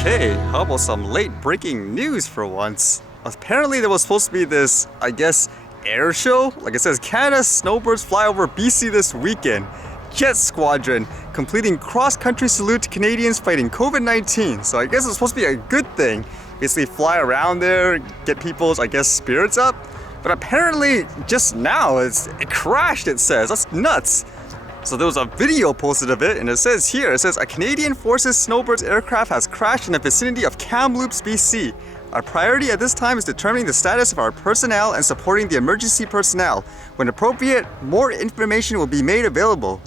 Okay, how about some late breaking news for once? Apparently there was supposed to be this, I guess, air show. Like it says, Canada's Snowbirds fly over BC this weekend. Jet Squadron completing cross-country salute to Canadians fighting COVID-19. So I guess it's supposed to be a good thing. Basically fly around there, get people's, I guess, spirits up. But apparently just now it crashed, it says. That's nuts. So there was a video posted of it, and it says here, a Canadian Forces Snowbirds aircraft has crashed in the vicinity of Kamloops BC. Our priority at this time is determining the status of our personnel and supporting the emergency personnel. When appropriate, more information will be made available.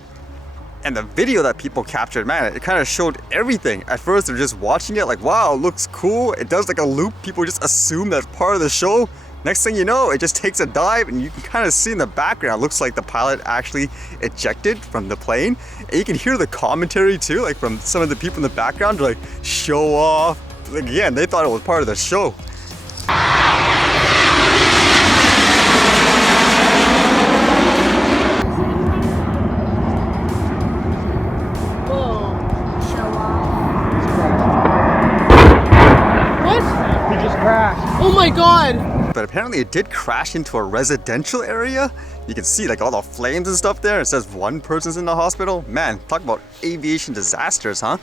And the video that people captured, man, it kind of showed everything. At first they're just watching it like, wow, it looks cool. It does like a loop. People just assume that's part of the show. Next thing you know, it just takes a dive, and you can kind of see in the background, it looks like the pilot actually ejected from the plane. And you can hear the commentary too, like from some of the people in the background, like, show off. Like, again, they thought it was part of the show. Whoa. Show off. What? He just crashed. Oh my god. But apparently it did crash into a residential area. You can see like all the flames and stuff there. It says one person's in the hospital. Man, talk about aviation disasters, huh?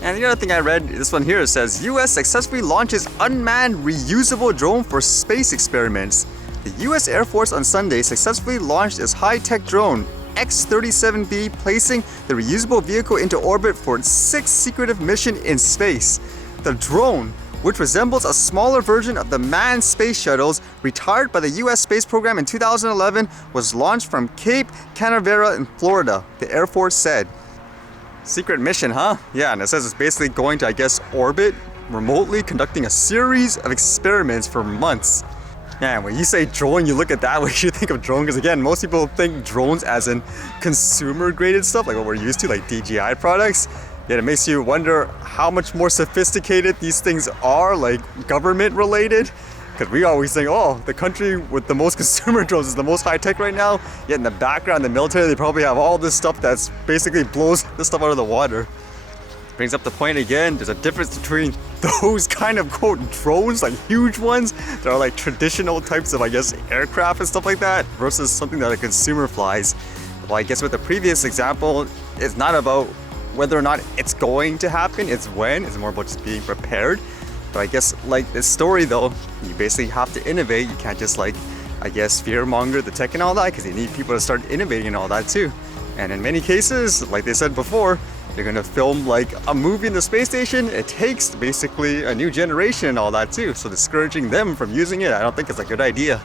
And the other thing I read, this one here, it says US successfully launches unmanned reusable drone for space experiments. The US Air Force on Sunday successfully launched its high-tech drone X-37B, placing the reusable vehicle into orbit for its sixth secretive mission in space. The drone, which resembles a smaller version of the manned space shuttles retired by the US space program in 2011, was launched from Cape Canaveral in Florida, the Air Force said. Secret mission, huh? Yeah, and it says it's basically going to, I guess, orbit remotely, conducting a series of experiments for months. Man, when you say drone, you look at that, what you think of drone, because again, most people think drones as in consumer-graded stuff, like what we're used to, like DJI products. Yet it makes you wonder how much more sophisticated these things are, like government related. Because we always think, oh, the country with the most consumer drones is the most high tech right now. Yet in the background, the military, they probably have all this stuff that's basically blows this stuff out of the water. Brings up the point again, there's a difference between those kind of quote drones, like huge ones that are like traditional types of, I guess, aircraft and stuff like that, versus something that a consumer flies. Well, I guess with the previous example, it's not about whether or not it's going to happen, it's when. It's more about just being prepared. But I guess like this story though, you basically have to innovate. You can't just like, I guess, fearmonger the tech and all that, because you need people to start innovating and all that too. And in many cases, like they said before, they're gonna film like a movie in the space station. It takes basically a new generation and all that too. So discouraging them from using it, I don't think it's a good idea.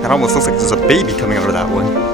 It almost looks like there's a baby coming out of that one.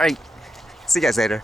Alright, see you guys later.